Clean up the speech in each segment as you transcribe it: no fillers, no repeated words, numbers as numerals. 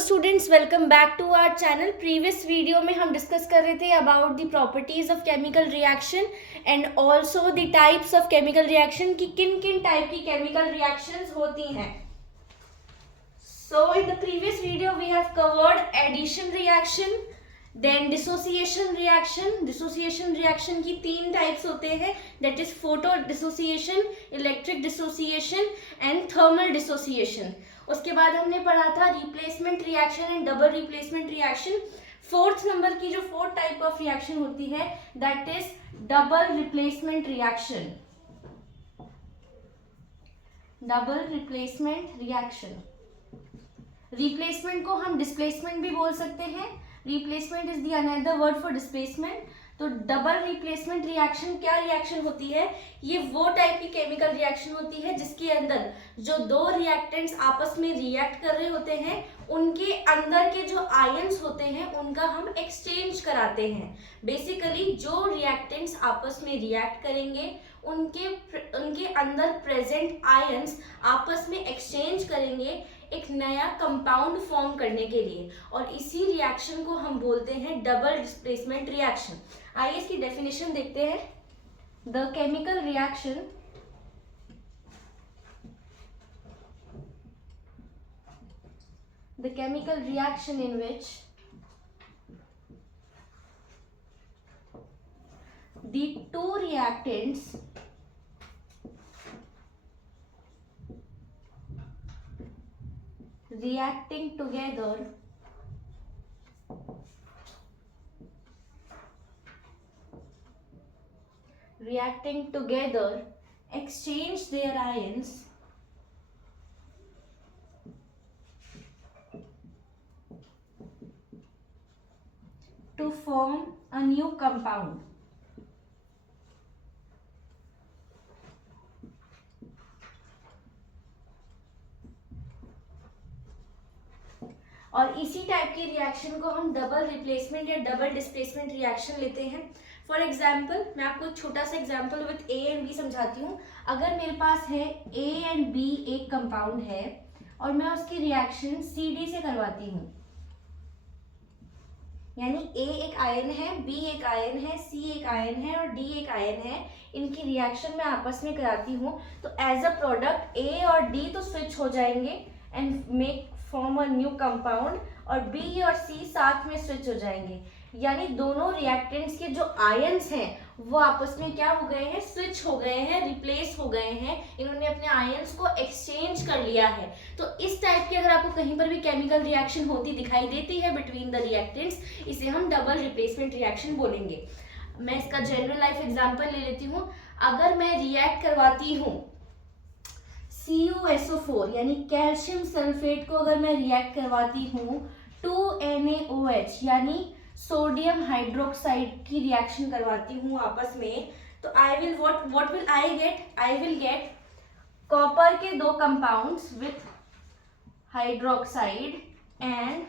Students, welcome back to our channel. Previous video में हम discuss कर रहे थे about the properties of chemical reaction and also the types of chemical reaction कि किन किन टाइप की केमिकल रिएक्शंस होती हैं। So in the previous video we have covered addition reaction, then dissociation reaction. Dissociation reaction की तीन types होते हैं, that is photo dissociation, electric dissociation and thermal dissociation. उसके बाद हमने पढ़ा था replacement reaction and double replacement reaction. Fourth number की जो फोर्थ टाइप ऑफ रिएक्शन होती है that is double replacement reaction. Double replacement reaction, replacement को हम डिस्प्लेसमेंट भी बोल सकते हैं। Replacement is the another word for displacement. तो डबल रिप्लेसमेंट रिएक्शन क्या रिएक्शन होती है? ये वो टाइप की केमिकल रिएक्शन होती है जिसके अंदर जो दो रिएक्टेंट्स आपस में रिएक्ट कर रहे होते हैं, उनके अंदर के जो आयंस होते हैं उनका हम एक्सचेंज कराते हैं। बेसिकली जो रिएक्टेंट्स आपस में रिएक्ट करेंगे उनके अंदर प्रेजेंट आयंस आपस में एक्सचेंज करेंगे एक नया कंपाउंड फॉर्म करने के लिए, और इसी रिएक्शन को हम बोलते हैं डबल डिस्प्लेसमेंट रिएक्शन। आइए इसकी डेफिनेशन देखते हैं। The chemical reaction in which the two reactants reacting together exchange their ions to form a new compound. और इसी टाइप की रिएक्शन को हम डबल रिप्लेसमेंट या डबल डिस्प्लेसमेंट रिएक्शन लेते हैं। फॉर एग्जाम्पल, मैं आपको एक छोटा सा example with a and b समझाती हूँ। अगर मेरे पास है ए एंड बी एक कंपाउंड है और मैं उसकी रिएक्शन सी डी से करवाती हूँ, यानी ए एक आयन है, बी एक आयन है, सी एक आयन है और डी एक आयन है, इनकी रिएक्शन मैं आपस में कराती हूँ, तो एज अ प्रोडक्ट ए और डी तो स्विच हो जाएंगे and make form a new compound, और बी और सी साथ में स्विच हो जाएंगे। यानी दोनों रिएक्टेंट्स के जो आयंस हैं वो आपस में क्या हो गए हैं? स्विच हो गए हैं, रिप्लेस हो गए हैं, इन्होंने अपने आयंस को एक्सचेंज कर लिया है। तो इस टाइप की अगर आपको कहीं पर भी केमिकल रिएक्शन होती दिखाई देती है बिटवीन द रिएक्टेंट्स, इसे हम डबल रिप्लेसमेंट रिएक्शन बोलेंगे। मैं इसका जनरल लाइफ एग्जांपल ले लेती हूँ। अगर मैं रिएक्ट करवाती हूँ CuSO4 यानी कैल्शियम सल्फेट को, अगर मैं रिएक्ट करवाती हूँ 2NaOH यानी सोडियम हाइड्रोक्साइड की रिएक्शन करवाती हूँ आपस में, तो I will what will I get? I will gate copper के दो compounds with hydroxide and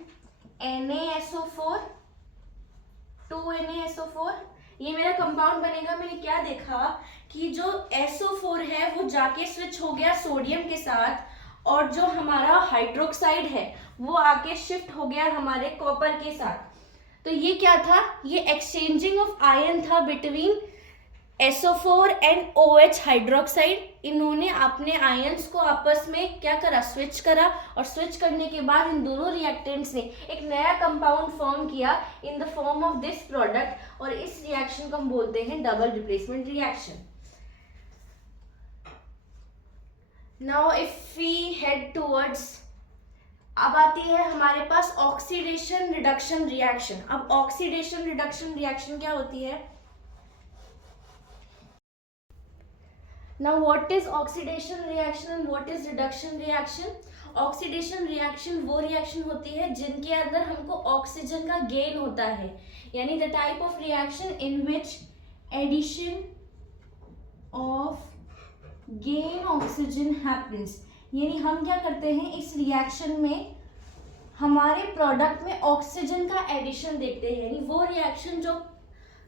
NaSO4, 2NaSO4। ये मेरा कंपाउंड बनेगा। मैंने क्या देखा कि जो SO4 है वो जाके स्विच हो गया सोडियम के साथ, और जो हमारा हाइड्रोक्साइड है वो आके शिफ्ट हो गया हमारे कॉपर के साथ। तो ये क्या था? ये एक्सचेंजिंग ऑफ आयन था between SO4 and OH hydroxide. इन्होंने अपने आयंस को आपस में क्या करा? स्विच करा, और स्विच करने के बाद इन दोनों रिएक्टेंट्स ने एक नया कंपाउंड फॉर्म किया in the form of this product, और इस रिएक्शन को हम बोलते हैं double replacement reaction. Now if we head towards, अब आती है हमारे पास ऑक्सीडेशन रिडक्शन रिएक्शन। अब ऑक्सीडेशन रिडक्शन रिएक्शन क्या होती है? Now what is oxidation reaction and what is reduction reaction? Oxidation reaction वो रिएक्शन होती है जिनके अंदर हमको ऑक्सीजन का गेन होता है, यानी the type of reaction in which edition of gain oxygen happens. यानी हम क्या करते हैं, इस रिएक्शन में हमारे प्रोडक्ट में ऑक्सीजन का एडिशन देखते हैं। यानी वो रिएक्शन जो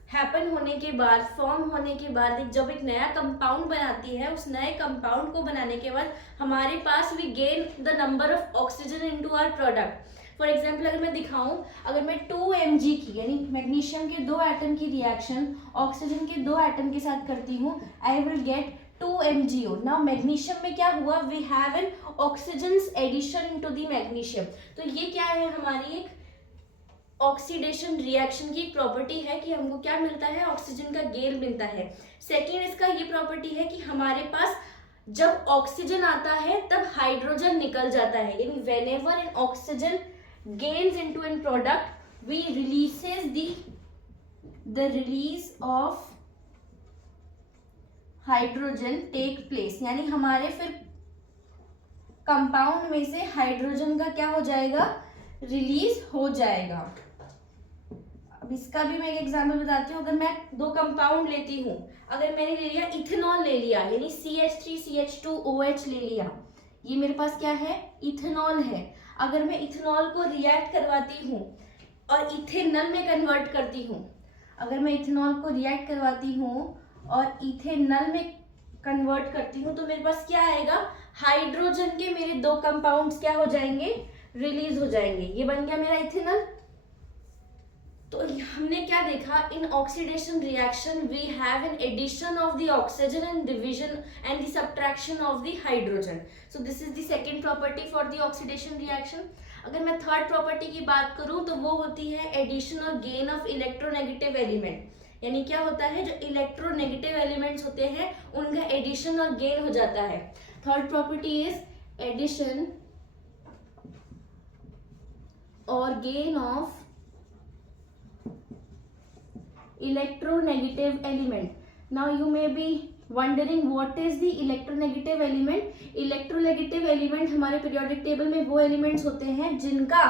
हैपन होने के बाद, फॉर्म होने के बाद, जब एक नया कंपाउंड बनाती है, उस नए कंपाउंड को बनाने के बाद हमारे पास we gain the number of oxygen into our product. For example अगर मैं दिखाऊं, अगर मैं 2 mg की यानी मैग्नीशियम के 2 एटम की रिएक्शन ऑक्सीजन के 2 एटम के साथ करती हूँ, I will get 2 MgO. Now magnesium में क्या हुआ, we have an oxygens addition into the magnesium. तो ये क्या है, हमारी एक ऑक्सीडेशन रिएक्शन की प्रॉपर्टी है कि हमको क्या मिलता है, ऑक्सीजन का गेन मिलता है. सेकेंड इसका ये प्रॉपर्टी है कि हमारे पास जब ऑक्सीजन आता है तब हाइड्रोजन निकल जाता है, यानी whenever an oxygen gains into an product we releases the release of hydrogen take place, यानी हमारे फिर कंपाउंड में से हाइड्रोजन का क्या हो जाएगा, रिलीज हो जाएगा. अब इसका भी मैं एक एग्जांपल बताती हूँ. अगर मैं 2 कंपाउंड लेती हूँ, अगर मैंने ले लिया इथेनॉल ले लिया, यानी CH3CH2OH ले लिया, ये मेरे पास क्या है, इथेनॉल है. अगर मैं इथेनॉल को रिएक्ट करवाती हूँ और इथेनॉल में कन्वर्ट करती हूँ, अगर मैं इथेनॉल को रिएक्ट करवाती हूँ और इथेनॉल में कन्वर्ट करती हूँ, तो मेरे पास क्या आएगा, हाइड्रोजन के मेरे 2 कंपाउंड्स क्या हो जाएंगे, रिलीज हो जाएंगे. ये बन गया मेरा इथेनॉल. तो हमने क्या देखा, in oxidation reaction we have an addition of the oxygen and division and the subtraction of the hydrogen. So this is the second property for the oxidation reaction. अगर मैं थर्ड प्रॉपर्टी की बात करूं तो वो होती है एडिशन और गेन ऑफ इलेक्ट्रोनेगेटिव एलिमेंट, यानी क्या होता है, जो इलेक्ट्रोनेगेटिव एलिमेंट्स होते हैं उनका एडिशन और गेन हो जाता है. थर्ड प्रॉपर्टी इज एडिशन और gain of electronegative element. Now you may be wondering what is the electronegative element. Electronegative element हमारे periodic table में वो elements होते हैं जिनका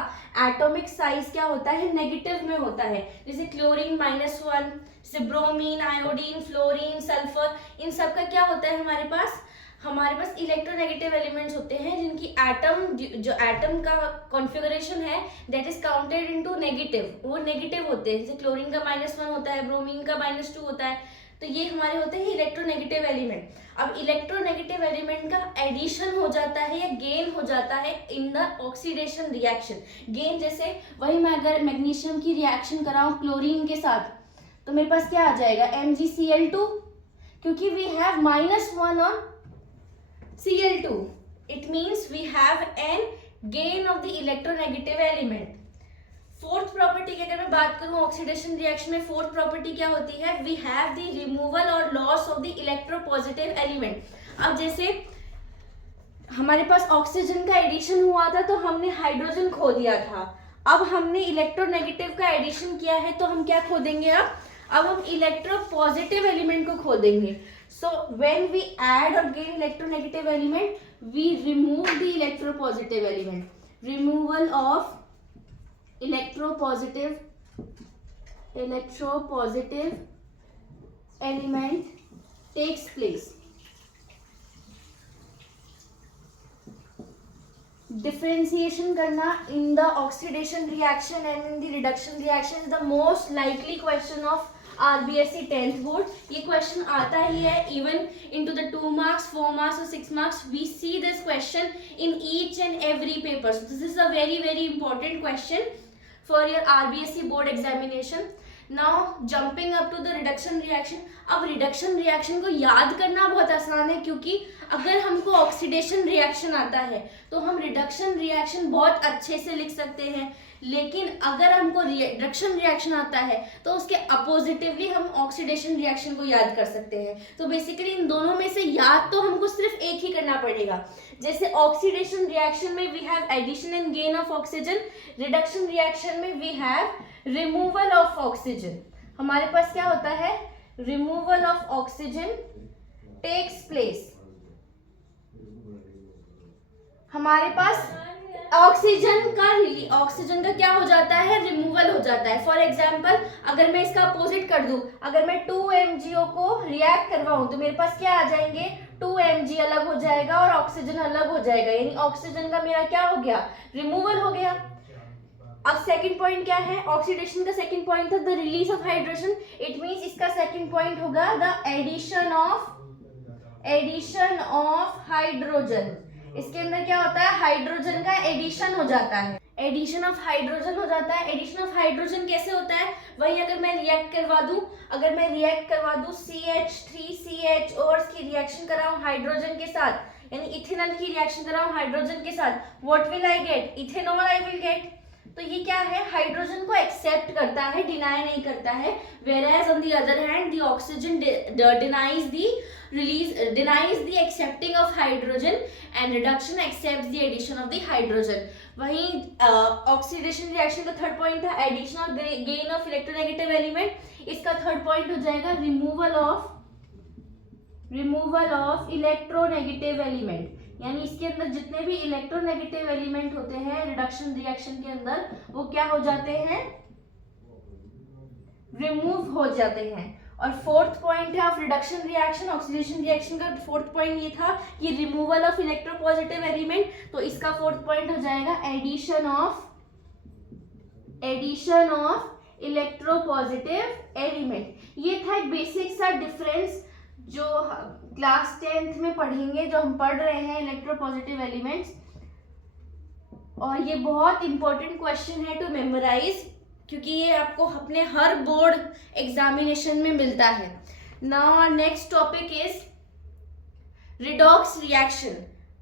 atomic size क्या होता है, negative में होता है. जैसे क्लोरीन -1, जैसे ब्रोमीन, आयोडीन, फ्लोरीन, सल्फर, इन सब का क्या होता है, हमारे पास इलेक्ट्रोनेगेटिव एलिमेंट्स होते हैं जिनकी जो एटम का कॉन्फ़िगरेशन है that is counted into negative, वो नेगेटिव होते हैं. जैसे क्लोरीन का -1 होता है, ब्रोमीन का -2 होता है, तो ये हमारे होते हैं इलेक्ट्रोनेगेटिव एलिमेंट. अब इलेक्ट्रोनेगेटिव एलिमेंट का एडिशन हो जाता है या गेन हो जाता है in the oxidation reaction. Gain जैसे वही मैं अगर मैग्नीशियम की रिएक्शन कराऊं क्लोरीन के साथ, तो मेरे पास क्या आ जाएगा, MgCl2, क्योंकि we have -1 on Cl2. It means we have an gain of the electronegative element. Fourth property की अगर मैं बात करूं ऑक्सीडेशन रिएक्शन में, फोर्थ प्रॉपर्टी क्या होती है, we have the removal और loss of the electropositive element. अब जैसे हमारे पास ऑक्सीजन का एडिशन हुआ था तो हमने हाइड्रोजन खो दिया था. अब हमने इलेक्ट्रोनेगेटिव का एडिशन किया है तो हम क्या खो देंगे, अब हम इलेक्ट्रोपॉजिटिव एलिमेंट को खो देंगे. So when we add or gain electronegative element, we remove the electropositive element. Removal of electropositive element takes place. Differentiation करना in the oxidation reaction and in the reduction reaction is the most likely question of RBSc 10th board. ये question आता ही है even into the 2 marks, 4 marks or 6 marks. We see this question in each and every paper. So this is a very very important question for your RBSc board examination. Now jumping up to the reduction reaction. अब reduction reaction को याद करना बहुत आसान है, क्योंकि अगर हमको ऑक्सीडेशन रिएक्शन आता है तो हम रिडक्शन रिएक्शन बहुत अच्छे से लिख सकते हैं. लेकिन अगर हमको रिडक्शन रिएक्शन आता है तो उसके अपोजिटिवली हम ऑक्सीडेशन रिएक्शन को याद कर सकते हैं. तो बेसिकली इन दोनों में से याद तो हमको सिर्फ एक ही करना पड़ेगा. जैसे ऑक्सीडेशन रिएक्शन में we have addition and gain of oxygen, reduction reaction में we have removal of oxygen. हमारे पास क्या होता है, removal of oxygen takes place. हमारे पास ऑक्सीजन का क्या हो जाता है, रिमूवल हो जाता है. फॉर एग्जाम्पल अगर मैं इसका अपोजिट कर दूं, अगर मैं 2 MgO को रिएक्ट करवाऊं तो मेरे पास क्या आ जाएंगे, 2 Mg अलग हो जाएगा और ऑक्सीजन अलग हो जाएगा, यानी ऑक्सीजन का मेरा क्या हो गया, रिमूवल हो गया. अब सेकंड पॉइंट क्या है, ऑक्सीडेशन का सेकंड पॉइंट था the release of hydrogen. It means इसका सेकंड पॉइंट होगा द एडिशन ऑफ हाइड्रोजन. इसके अंदर क्या होता है, हाइड्रोजन का एडिशन हो जाता है. एडिशन ऑफ हाइड्रोजन हो जाता है। एडिशन ऑफ हाइड्रोजन कैसे होता है, वही अगर मैं रिएक्ट करवा दूं, CH3CH और की रिएक्शन कराऊं हाइड्रोजन के साथ, यानी इथेनॉल की रिएक्शन कराऊं हाइड्रोजन के साथ, what will I get, ethanol I will gate. तो ये क्या है, हाइड्रोजन को एक्सेप्ट करता है, डिनाई नहीं करता है, whereas on the other hand the oxygen denies the accepting of hydrogen and reduction accepts the addition of the hydrogen। वहीं ऑक्सीडेशन रिएक्शन का थर्ड पॉइंट था एडिशन और गेन ऑफ इलेक्ट्रोनेगेटिव एलिमेंट। इसका थर्ड पॉइंट हो जाएगा removal of electronegative element, यानी इसके अंदर जितने भी इलेक्ट्रोनेगेटिव एलिमेंट होते हैं रिडक्शन रिएक्शन के अंदर वो क्या हो जाते हैं, रिमूव हो जाते हैं। और फोर्थ पॉइंट है of reduction reaction, oxidation reaction का फोर्थ पॉइंट ये था कि रिमूवल ऑफ इलेक्ट्रोपॉजिटिव एलिमेंट, तो इसका फोर्थ पॉइंट हो जाएगा एडिशन ऑफ इलेक्ट्रोपॉजिटिव एलिमेंट। ये था एक बेसिक सा डिफरेंस जो क्लास 10th में पढ़ेंगे, जो हम पढ़ रहे हैं इलेक्ट्रोपॉजिटिव एलिमेंट्स। और ये बहुत इंपॉर्टेंट क्वेश्चन है टू मेमोराइज, क्योंकि ये आपको अपने हर बोर्ड एग्जामिनेशन में मिलता है। Now next topic is redox reaction.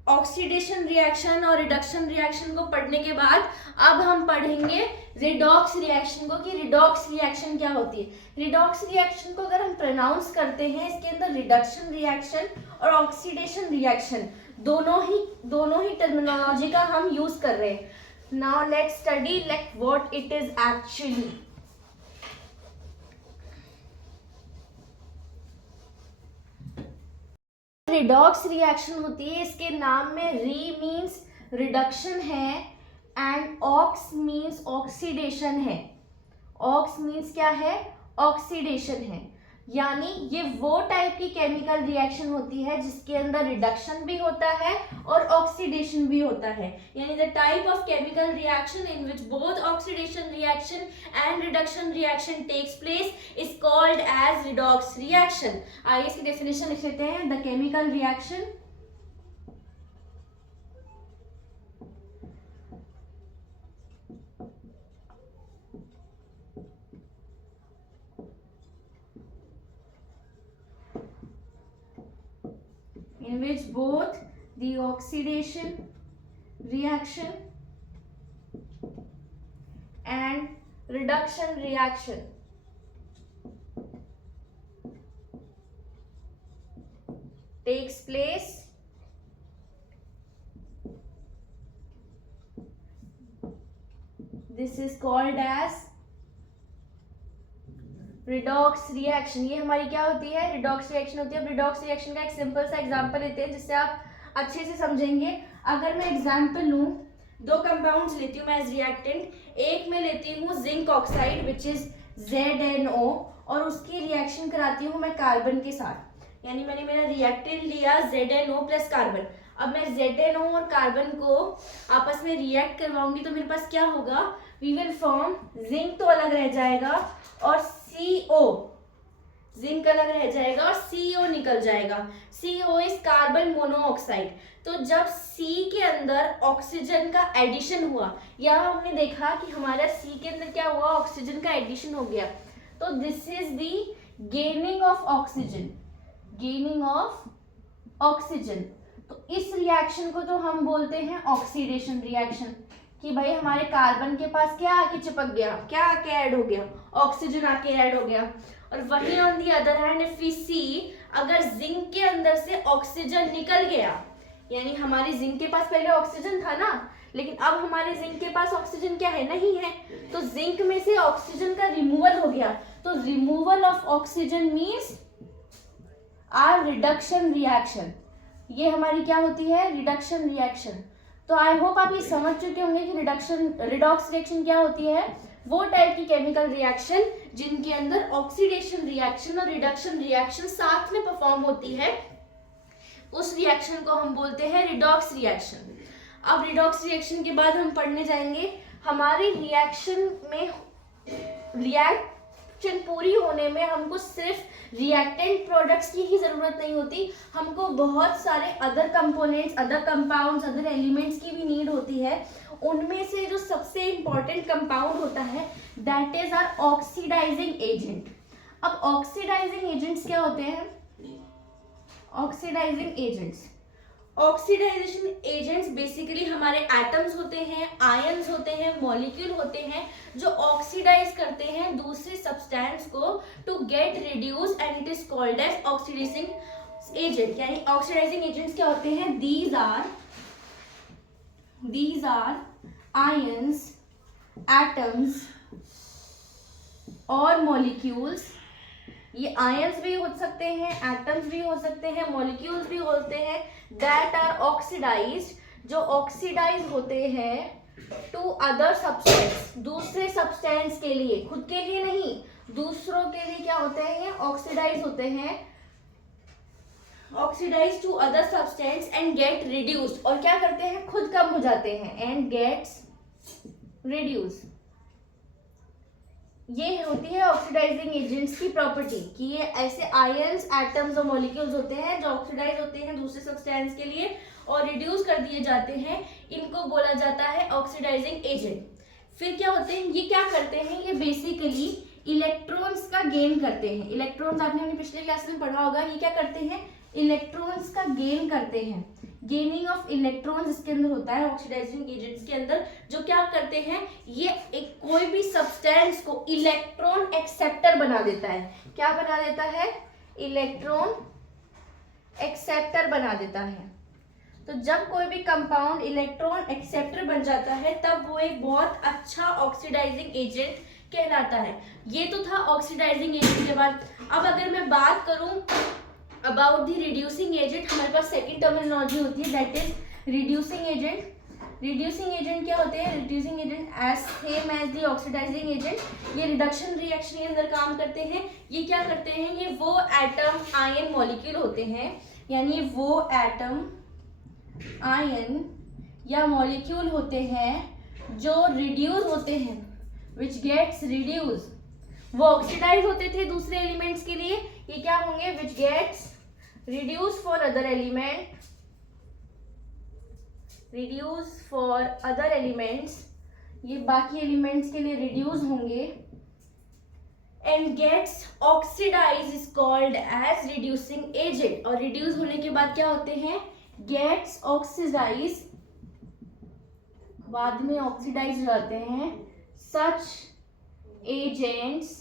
Oxidation reaction और रिडक्शन रिएक्शन को पढ़ने के बाद अब हम पढ़ेंगे रिडॉक्स रिएक्शन को, कि रिडॉक्स रिएक्शन क्या होती है। रिडॉक्स रिएक्शन को अगर हम प्रोनाउंस करते हैं, इसके अंदर रिडक्शन रिएक्शन और ऑक्सीडेशन रिएक्शन दोनों ही टर्मिनोलॉजी का हम यूज कर रहे हैं। Now let's study what it is actually. Redox reaction होती है, इसके नाम में री मीन्स रिडक्शन है एंड ऑक्स मीन्स ऑक्सीडेशन है। ऑक्स मीन्स क्या है, ऑक्सीडेशन है, यानी ये वो टाइप की केमिकल रिएक्शन होती है जिसके अंदर रिडक्शन भी होता है और ऑक्सीडेशन भी होता है। यानी the type of chemical reaction in which both oxidation reaction and reduction reaction takes place is called as redox reaction. आइए इसकी डेफिनेशन लिख लेते हैं। The chemical reaction in which both the oxidation reaction and reduction reaction takes place this is called as redox reaction. ये हमारी क्या होती है, रिडॉक्स रिएक्शन होती है। अब रिडॉक्स रिएक्शन का एक सिंपल सा एग्जांपल लेते हैं जिससे आप अच्छे से समझेंगे। अगर मैं एग्जांपल लूँ, दो कंपाउंड्स लेती हूँ मैं एज रिएक्टेंट। एक में लेती हूँ zinc oxide which is ZnO और उसकी रिएक्शन कराती हूँ मैं कार्बन के साथ, यानी मैंने मेरा रिएक्टेंट लिया ZnO प्लस कार्बन। अब मैं ZnO और कार्बन को आपस में रिएक्ट करवाऊंगी तो मेरे पास क्या होगा, वी विल फॉर्म जिंक तो अलग रह जाएगा और CO, जिंक अलग रह जाएगा और CO निकल जाएगा। CO is carbon monoxide. तो जब C के अंदर ऑक्सीजन का एडिशन हुआ, या हमने देखा कि हमारा C के अंदर क्या हुआ, ऑक्सीजन का एडिशन हो गया, तो this is the gaining of oxygen. तो इस रिएक्शन को तो हम बोलते हैं ऑक्सीडेशन रिएक्शन, कि भाई हमारे कार्बन के पास क्या आके चिपक गया, क्या आके ऐड हो गया, ऑक्सीजन आके ऐड हो गया। और वहीं on the other hand if we see, अगर जिंक के अंदर से ऑक्सीजन निकल गया, यानी हमारी जिंक के पास पहले ऑक्सीजन था ना, लेकिन अब हमारे जिंक के पास ऑक्सीजन क्या है, नहीं है, तो जिंक में से ऑक्सीजन का रिमूवल हो गया। तो removal of oxygen means our reduction reaction. ये हमारी क्या होती है, रिडक्शन रिएक्शन। तो आई होप आप ये समझ चुके होंगे कि रिडॉक्स रिएक्शन क्या होती है। वो टाइप की केमिकल रिएक्शन जिनके अंदर ऑक्सीडेशन रिएक्शन और रिडक्शन रिएक्शन साथ में परफॉर्म होती है, उस रिएक्शन को हम बोलते हैं रिडॉक्स रिएक्शन। अब रिडॉक्स रिएक्शन के बाद हम पढ़ने जाएंगे हमारी रिएक्शन पूरी होने में हमको सिर्फ रिएक्टेंट प्रोडक्ट्स की ही जरूरत नहीं होती, हमको बहुत सारे other components, other compounds, other elements की भी नीड होती है। उनमें से जो सबसे इंपॉर्टेंट कंपाउंड होता है that is our oxidizing agent. अब ऑक्सीडाइजिंग एजेंट्स क्या होते हैं? Oxidizing agents, oxidization agents basically हमारे एटम्स होते हैं, आयंस होते हैं, मॉलिक्यूल होते हैं जो ऑक्सीडाइज करते हैं दूसरे सब्सटेंस को to get reduce and it is called as oxidizing agent. यानी ऑक्सीडाइजिंग एजेंट्स क्या होते हैं? these are ions, atoms और molecules। ये आयंस भी हो सकते हैं, एटम्स भी हो सकते हैं, मॉलिक्यूल्स भी होते हैं दैट आर ऑक्सीडाइज्ड, जो ऑक्सीडाइज होते हैं टू अदर सब्सटेंस, दूसरे सब्सटेंस के लिए, खुद के लिए नहीं, दूसरों के लिए क्या होते हैं? ये ऑक्सीडाइज होते हैं, oxidize to other substance and get reduced, और क्या करते हैं? खुद कम हो जाते हैं, एंड गेट्स रिड्यूस। ये होती है ऑक्सीडाइजिंग एजेंट्स की प्रॉपर्टी कि ये ऐसे आयंस, एटम्स और मॉलिक्यूल्स होते हैं जो ऑक्सीडाइज होते हैं दूसरे सब्सटेंस के लिए और रिड्यूस कर दिए जाते हैं, इनको बोला जाता है ऑक्सीडाइजिंग एजेंट। फिर क्या होते हैं? ये क्या करते हैं? ये बेसिकली इलेक्ट्रॉन्स का गेन करते हैं। इलेक्ट्रॉन्स आपने अपने पिछले क्लास में पढ़ा होगा, ये क्या करते हैं? इलेक्ट्रॉन्स का गेन करते हैं। गेनिंग ऑफ इलेक्ट्रॉन्स इसके अंदर होता है ऑक्सीडाइजिंग एजेंट्स के अंदर, जो क्या करते हैं? ये एक कोई भी सब्सटेंस को इलेक्ट्रॉन एक्सेप्टर बना देता है। क्या बना देता है? इलेक्ट्रॉन एक्सेप्टर बना देता है। तो जब कोई भी कंपाउंड इलेक्ट्रॉन एक्सेप्टर बन जाता है तब वो एक बहुत अच्छा ऑक्सीडाइजिंग एजेंट कहलाता है। ये तो था ऑक्सीडाइजिंग एजेंट के बाद। अब अगर मैं बात करूं अबाउट द रिड्यूसिंग एजेंट, हमारे पास सेकंड टर्मिनोलॉजी होती है that is reducing agent. Reducing agent क्या होते हैं? Reducing agent as same as the oxidizing agent. ये रिडक्शन रिएक्शन के अंदर काम करते हैं। ये क्या करते हैं? ये वो एटम, आयन, मॉलिक्यूल होते हैं, यानी वो एटम, आयन या मॉलिक्यूल होते हैं जो रिड्यूस होते हैं, विच गेट्स रिड्यूस। वो ऑक्सीडाइज होते थे दूसरे एलिमेंट्स के लिए, ये क्या होंगे? Which gets reduce for other element, reduce for other elements, ये बाकी एलिमेंट्स के लिए रिड्यूस होंगे, and gets oxidize is called as reducing agent. और रिड्यूस होने के बाद क्या होते हैं? गेट्स ऑक्सीडाइज, बाद में ऑक्सीडाइज हो जाते हैं। Such agents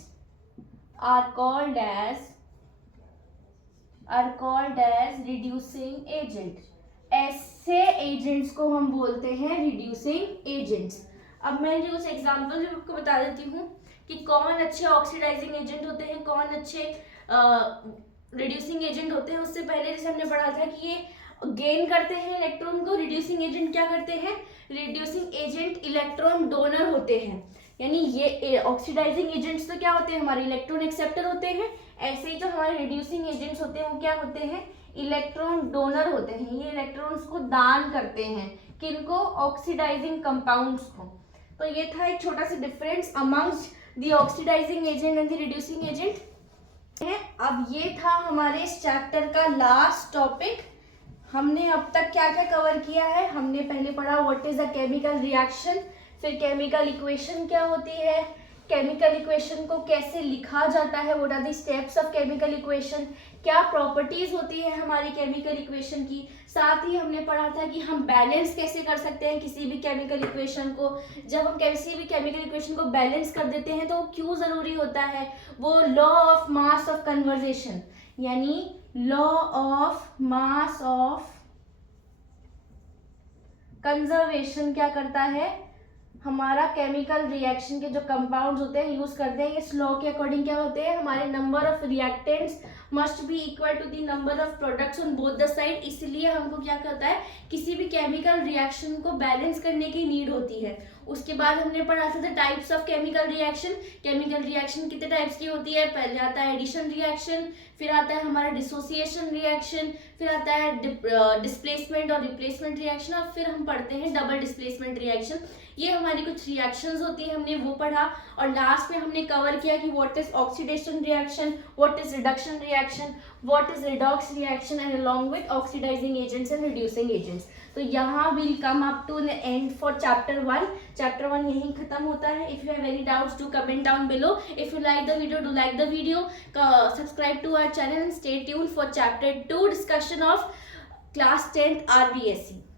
are called as reducing agent। ऐसे एजेंट्स को हम बोलते हैं रिड्यूसिंग एजेंट्स। अब मैं जो उस एग्जांपल में आपको बता देती हूँ कि कौन अच्छे ऑक्सीडाइजिंग एजेंट होते हैं, कौन अच्छे रिड्यूसिंग एजेंट होते हैं। उससे पहले जैसे हमने पढ़ा था कि ये गेन करते हैं इलेक्ट्रॉन को, रिड्यूसिंग एजेंट क्या करते हैं? रिड्यूसिंग एजेंट इलेक्ट्रॉन डोनर होते हैं। यानी ये ऑक्सीडाइजिंग एजेंट्स तो क्या होते हैं? हमारे इलेक्ट्रॉन एक्सेप्टर होते हैं। ऐसे ही जो हमारे रिड्यूसिंग एजेंट्स होते हैं वो क्या होते हैं? इलेक्ट्रॉन डोनर होते हैं। ये इलेक्ट्रॉन्स को दान करते हैं, किनको? ऑक्सीडाइजिंग कंपाउंड्स को। तो ये था एक छोटा सा difference amongst the oxidizing agent and the reducing agent. अब ये था हमारे इस चैप्टर का लास्ट टॉपिक। हमने अब तक क्या क्या कवर किया है? हमने पहले पढ़ा what is a chemical reaction, फिर केमिकल इक्वेशन क्या होती है, केमिकल इक्वेशन को कैसे लिखा जाता है, what are the steps of chemical equation, क्या प्रॉपर्टीज होती है हमारी केमिकल इक्वेशन की। साथ ही हमने पढ़ा था कि हम बैलेंस कैसे कर सकते हैं किसी भी केमिकल इक्वेशन को। जब हम किसी भी केमिकल इक्वेशन को बैलेंस कर देते हैं तो वो क्यों ज़रूरी होता है? वो law of mass of conversation, यानी law of mass of conservation क्या करता है? हमारा केमिकल रिएक्शन के जो कंपाउंड्स होते हैं यूज करते हैं, इस लॉ के अकॉर्डिंग क्या होते हैं? हमारे number of reactants must be equal to the number of products on both the side. इसलिए हमको क्या करता है? किसी भी केमिकल रिएक्शन को बैलेंस करने की नीड होती है। उसके बाद हमने पढ़ा था the types of chemical reaction. Chemical reaction कितने टाइप्स की होती है? पहले आता है एडिशन रिएक्शन, फिर आता है हमारा डिसोसिएशन रिएक्शन, फिर आता है डिस्प्लेसमेंट और रिप्लेसमेंट रिएक्शन, और फिर हम पढ़ते हैं डबल डिस्प्लेसमेंट रिएक्शन। ये हमारी कुछ रिएक्शंस होती है, हमने वो पढ़ा। और लास्ट में हमने कवर किया कि what is oxidation reaction, what is reduction reaction, what is redox reaction and along with oxidizing agents and reducing agents. तो यहाँ will come up to the end for chapter 1। Chapter 1 यहीं खत्म होता है। If you have any doubts do comment down below. If you like the video do like the video, subscribe to our channel and stay tuned for chapter 2 discussion of class 10th RBSE।